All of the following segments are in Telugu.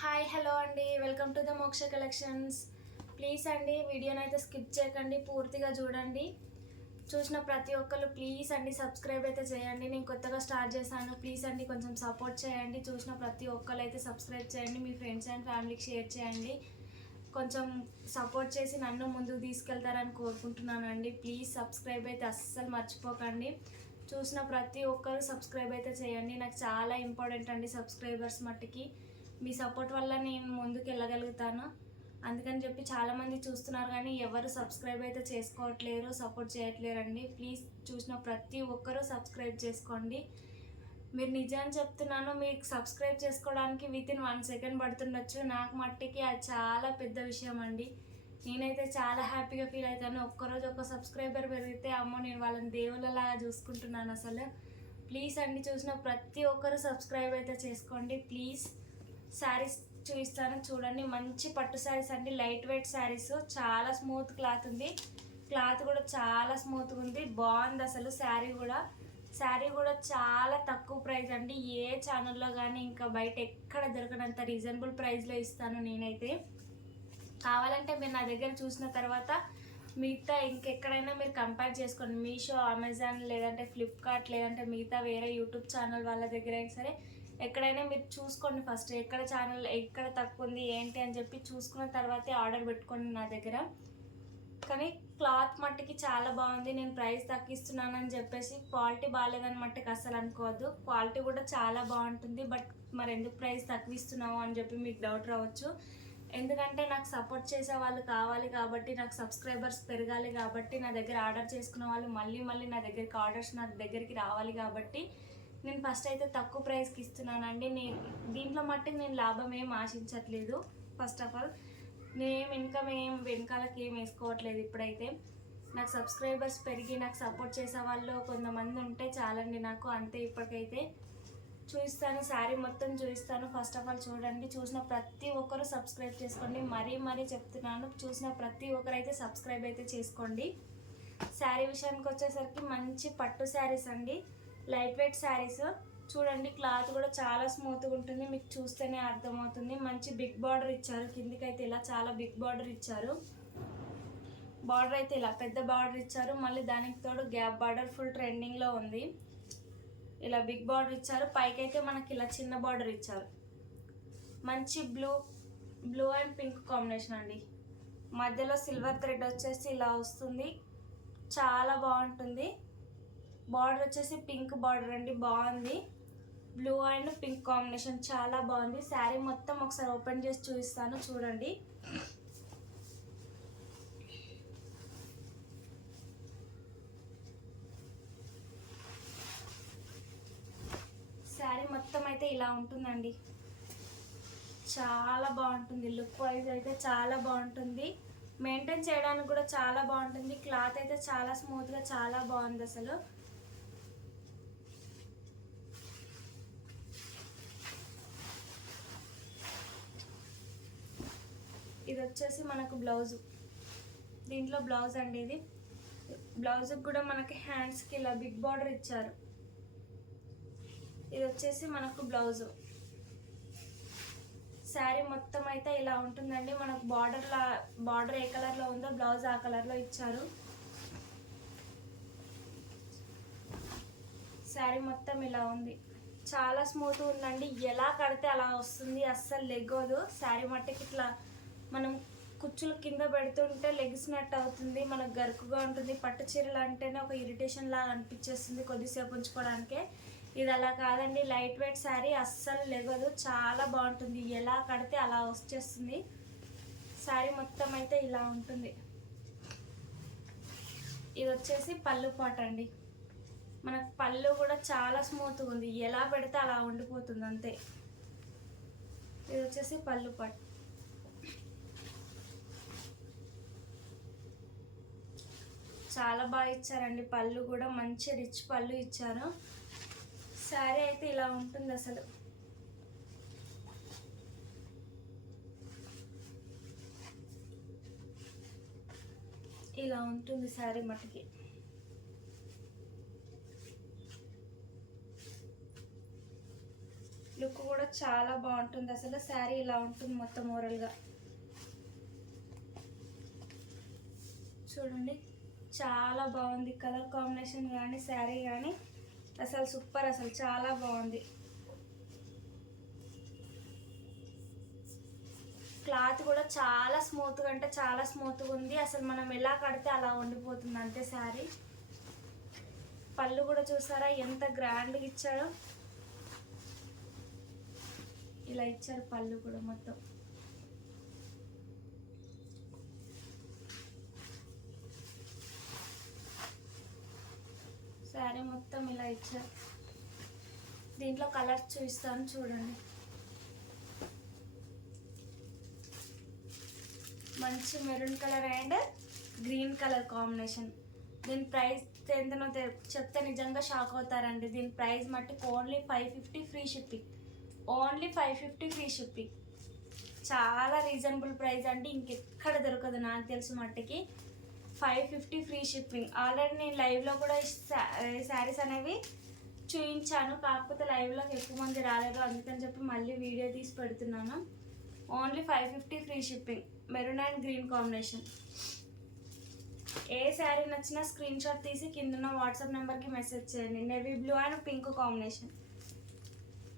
హాయ్ హలో అండి, వెల్కమ్ టు ద మోక్ష కలెక్షన్స్. ప్లీజ్ అండి వీడియోని అయితే స్కిప్ చేయకండి, పూర్తిగా చూడండి. చూసిన ప్రతి ఒక్కరు ప్లీజ్ అండి సబ్స్క్రైబ్ అయితే చేయండి. నేను కొత్తగా స్టార్ట్ చేశాను, ప్లీజ్ అండి కొంచెం సపోర్ట్ చేయండి. చూసిన ప్రతి ఒక్కరు అయితే సబ్స్క్రైబ్ చేయండి, మీ ఫ్రెండ్స్ అండ్ ఫ్యామిలీకి షేర్ చేయండి. కొంచెం సపోర్ట్ చేసి నన్ను ముందుకు తీసుకెళ్తారని కోరుకుంటున్నానండి. ప్లీజ్ సబ్స్క్రైబ్ అయితే అస్సలు మర్చిపోకండి. చూసిన ప్రతి ఒక్కరు సబ్స్క్రైబ్ అయితే చేయండి, నాకు చాలా ఇంపార్టెంట్ అండి సబ్స్క్రైబర్స్ మట్టుకి. మీ సపోర్ట్ వల్ల నేను ముందుకు వెళ్ళగలుగుతాను. అందుకని చెప్పి చాలామంది చూస్తున్నారు కానీ ఎవరు సబ్స్క్రైబ్ అయితే చేసుకోవట్లేరు, సపోర్ట్ చేయట్లేరండి. ప్లీజ్ చూసిన ప్రతి ఒక్కరూ సబ్స్క్రైబ్ చేసుకోండి. మీరు నిజాన్ని చెప్తున్నాను, మీకు సబ్స్క్రైబ్ చేసుకోవడానికి వితిన్ 1 సెకండ్ పడుతుండొచ్చు, నాకు మట్టికి అది చాలా పెద్ద విషయం అండి. నేనైతే చాలా హ్యాపీగా ఫీల్ అవుతాను. ఒక్కరోజు ఒక సబ్స్క్రైబర్ పెరిగితే అమ్మో నేను వాళ్ళని దేవుళ్ళలాగా చూసుకుంటున్నాను అసలు. ప్లీజ్ అండి చూసిన ప్రతి ఒక్కరు సబ్స్క్రైబ్ అయితే చేసుకోండి ప్లీజ్. శారీస్ చూపిస్తాను చూడండి, మంచి పట్టు శారీస్ అండి, లైట్ వెయిట్ శారీస్, చాలా స్మూత్ క్లాత్ ఉంది. క్లాత్ కూడా చాలా స్మూత్గా ఉంది, బాగుంది అసలు. శారీ కూడా చాలా తక్కువ ప్రైస్ అండి. ఏ ఛానల్లో కానీ ఇంకా బయట ఎక్కడ దొరకనంత రీజనబుల్ ప్రైస్లో ఇస్తాను నేనైతే. కావాలంటే మీరు నా దగ్గర చూసిన తర్వాత మిగతా ఇంకెక్కడైనా మీరు కంపేర్ చేసుకోండి. మీషో, అమెజాన్, లేదంటే ఫ్లిప్కార్ట్, లేదంటే మిగతా వేరే యూట్యూబ్ ఛానల్ వాళ్ళ దగ్గర అయినా సరే ఎక్కడైనా మీరు చూసుకోండి. ఫస్ట్ ఎక్కడ ఛానల్ ఎక్కడ తక్కువ ఉంది ఏంటి అని చెప్పి చూసుకున్న తర్వాతే ఆర్డర్ పెట్టుకోండి నా దగ్గర. కానీ క్లాత్ మట్టుకి చాలా బాగుంది. నేను ప్రైస్ తగ్గిస్తున్నానని చెప్పేసి క్వాలిటీ బాగాలేదని మట్టుకు అస్సలు అనుకోవద్దు, క్వాలిటీ కూడా చాలా బాగుంటుంది. బట్ మరి ఎందుకు ప్రైస్ తగ్గిస్తున్నావు అని చెప్పి మీకు డౌట్ రావచ్చు. ఎందుకంటే నాకు సపోర్ట్ చేసే వాళ్ళు కావాలి కాబట్టి, నాకు సబ్స్క్రైబర్స్ పెరగాలి కాబట్టి, నా దగ్గర ఆర్డర్ చేసుకున్న వాళ్ళు మళ్ళీ నా దగ్గరికి ఆర్డర్స్ నా దగ్గరికి రావాలి కాబట్టి నేను ఫస్ట్ అయితే తక్కువ ప్రైస్కి ఇస్తున్నానండి. దీంట్లో మట్టుకు నేను లాభం ఏం ఆశించట్లేదు. ఫస్ట్ ఆఫ్ ఆల్ నేనేం ఇన్కమ్ ఏం వెనకాలకి ఏం వేసుకోవట్లేదు ఇప్పుడైతే. నాకు సబ్స్క్రైబర్స్ పెరిగి నాకు సపోర్ట్ చేసే వాళ్ళు కొంతమంది ఉంటే చాలండి నాకు, అంతే. ఇప్పటికైతే చూపిస్తాను, శారీ మొత్తం చూపిస్తాను. ఫస్ట్ ఆఫ్ ఆల్ చూడండి, చూసిన ప్రతి ఒక్కరు సబ్స్క్రైబ్ చేసుకోండి. మరీ చెప్తున్నాను, చూసిన ప్రతి ఒక్కరైతే సబ్స్క్రైబ్ అయితే చేసుకోండి. శారీ విషయానికి వచ్చేసరికి మంచి పట్టు శారీస్ అండి, లైట్ వెయిట్ శారీస్. చూడండి క్లాత్ కూడా చాలా స్మూత్గా ఉంటుంది, మీకు చూస్తేనే అర్థమవుతుంది. మంచి బిగ్ బార్డర్ ఇచ్చారు, కిందికైతే ఇలా చాలా బిగ్ బార్డర్ ఇచ్చారు. బార్డర్ అయితే ఇలా పెద్ద బార్డర్ ఇచ్చారు, మళ్ళీ దానికి తోడు గ్యాప్ బార్డర్ ఫుల్ ట్రెండింగ్లో ఉంది. ఇలా బిగ్ బార్డర్ ఇచ్చారు, పైకి అయితే మనకి ఇలా చిన్న బార్డర్ ఇచ్చారు. మంచి బ్లూ అండ్ పింక్ కాంబినేషన్ అండి, మధ్యలో సిల్వర్ థ్రెడ్ వచ్చేసి ఇలా వస్తుంది, చాలా బాగుంటుంది. బార్డర్ వచ్చేసి పింక్ బార్డర్ అండి, బాగుంది. బ్లూ అండ్ పింక్ కాంబినేషన్ చాలా బాగుంది. శారీ మొత్తం ఒకసారి ఓపెన్ చేసి చూపిస్తాను చూడండి. శారీ మొత్తం అయితే ఇలా ఉంటుందండి, చాలా బాగుంటుంది. లుక్ వైజ్ అయితే చాలా బాగుంటుంది, మెయింటైన్ చేయడానికి కూడా చాలా బాగుంటుంది. క్లాత్ అయితే చాలా స్మూత్గా చాలా బాగుంది అసలు. ఇది వచ్చేసి మనకు బ్లౌజు, దీంట్లో బ్లౌజ్ అండి ఇది. బ్లౌజ్కి కూడా మనకి హ్యాండ్స్కి ఇలా బిగ్ బార్డర్ ఇచ్చారు. ఇది వచ్చేసి మనకు బ్లౌజు. శారీ మొత్తం అయితే ఇలా ఉంటుందండి. మనకు బార్డర్ ఏ కలర్లో ఉందో బ్లౌజ్ ఆ కలర్లో ఇచ్చారు. శారీ మొత్తం ఇలా ఉంది, చాలా స్మూత్ ఉందండి. ఎలా కడితే అలా వస్తుంది, అస్సలు లెగ్గోదు. శారీ మట్టుకి ఇట్లా మనం కుచ్చులు కింద పెడుతుంటే లెగిసినట్టు అవుతుంది, మనకు గరుకుగా ఉంటుంది. పట్టు చీరలు అంటేనే ఒక ఇరిటేషన్ లాగా అనిపించేస్తుంది కొద్దిసేపు ఉంచుకోవడానికే. ఇది అలా కాదండి, లైట్ వెయిట్ శారీ, అస్సలు లెగదు, చాలా బాగుంటుంది. ఎలా కడితే అలా వచ్చేస్తుంది. శారీ మొత్తం అయితే ఇలా ఉంటుంది. ఇది వచ్చేసి పళ్ళు పాట అండి, మనకు పళ్ళు కూడా చాలా స్మూత్గా ఉంది, ఎలా పెడితే అలా ఉండిపోతుంది అంతే. ఇది వచ్చేసి పళ్ళు పాట, చాలా బాగా ఇచ్చారండి. పళ్ళు కూడా మంచి రిచ్ పళ్ళు ఇచ్చారు. శారీ అయితే ఇలా ఉంటుంది అసలు. ఇలా ఉంటుంది శారీ మటుకి. లుక్ కూడా చాలా బాగుంటుంది. అసలు శారీ ఇలా ఉంటుంది మొత్తం ఓవరాల్గా. చూడండి చాలా బాగుంది. కలర్ కాంబినేషన్ కానీ శారీ కానీ అసలు సూపర్, అసలు చాలా బాగుంది. క్లాత్ కూడా చాలా స్మూత్గా అంటే చాలా స్మూత్గా ఉంది. అసలు మనం ఎలా కడితే అలా ఉండిపోతుంది అంతే శారీ. పళ్ళు కూడా చూసారా ఎంత గ్రాండ్గా ఇచ్చాడో. ఇలా ఇచ్చారు పళ్ళు కూడా మొత్తం. శారీ మొత్తం ఇలా ఇచ్చారు. దీంట్లో కలర్ చూపిస్తాను చూడండి. మంచి maroon colour and green colour combination. దీని ప్రైస్ ఎంతనో చెప్తే నిజంగా షాక్ అవుతారండి. దీని ప్రైస్ మట్టుకు only 550 free shipping. Only 550 free shipping. చాలా రీజనబుల్ ప్రైస్ అండి, ఇంకెక్కడ దొరకదు నాకు తెలిసి మట్టుకి. 550 ఫ్రీ షిప్పింగ్. ఆల్రెడీ నేను లైవ్లో కూడా శారీస్ అనేవి చూపించాను, కాకపోతే లైవ్లోకి ఎక్కువ మంది రాలేదు, అందుకని చెప్పి మళ్ళీ వీడియో తీసి పెడుతున్నాను. Only 550 free shipping. Maroon and green combination. ఏ శారీ నచ్చినా స్క్రీన్ షాట్ తీసి కింద వాట్సాప్ నెంబర్కి మెసేజ్ చేయండి. Navy blue and pink combination.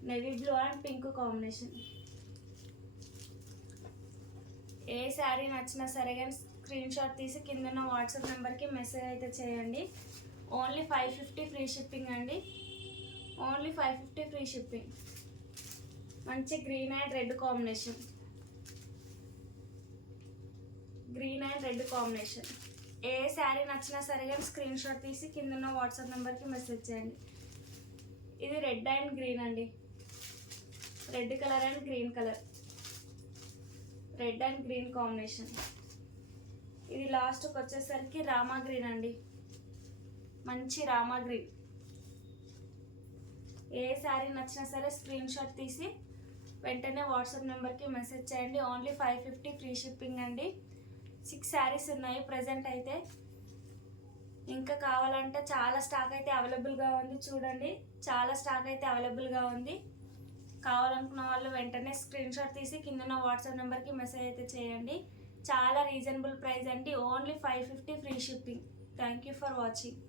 Navy blue and pink combination. ఏ శారీ నచ్చినా సరే కానీ స్క్రీన్ షాట్ తీసి కింద వాట్సాప్ నెంబర్కి మెసేజ్ అయితే చేయండి. ఓన్లీ 550 ఫ్రీ షిప్పింగ్ అండి. Only 550 free shipping. మంచి green and red combination. Green and red combination. ఏ శారీ నచ్చినా సరే కానీ స్క్రీన్ షాట్ తీసి కింద వాట్సాప్ నెంబర్కి మెసేజ్ చేయండి. ఇది రెడ్ అండ్ గ్రీన్ అండి. Red colour and green colour. Red and green combination. ఇది లాస్ట్కి వచ్చేసరికి రామా గ్రీన్ అండి. మంచి రామా గ్రీన్. ఏ శారీ నచ్చినా సరే స్క్రీన్ షాట్ తీసి వెంటనే వాట్సాప్ నెంబర్కి మెసేజ్ చేయండి. ఓన్లీ 550 ఫ్రీ షిప్పింగ్ అండి. 6 శారీస్ ఉన్నాయి ప్రజెంట్ అయితే. ఇంకా కావాలంటే చాలా స్టాక్ అయితే అవైలబుల్గా ఉంది. చూడండి చాలా స్టాక్ అయితే అవైలబుల్గా ఉంది. కావాలనుకున్న వాళ్ళు వెంటనే స్క్రీన్ షాట్ తీసి కింద వాట్సాప్ నెంబర్కి మెసేజ్ అయితే చేయండి. చాలా రీజనబుల్ ప్రైస్ అండి. Only 550 free shipping. Thank you for watching.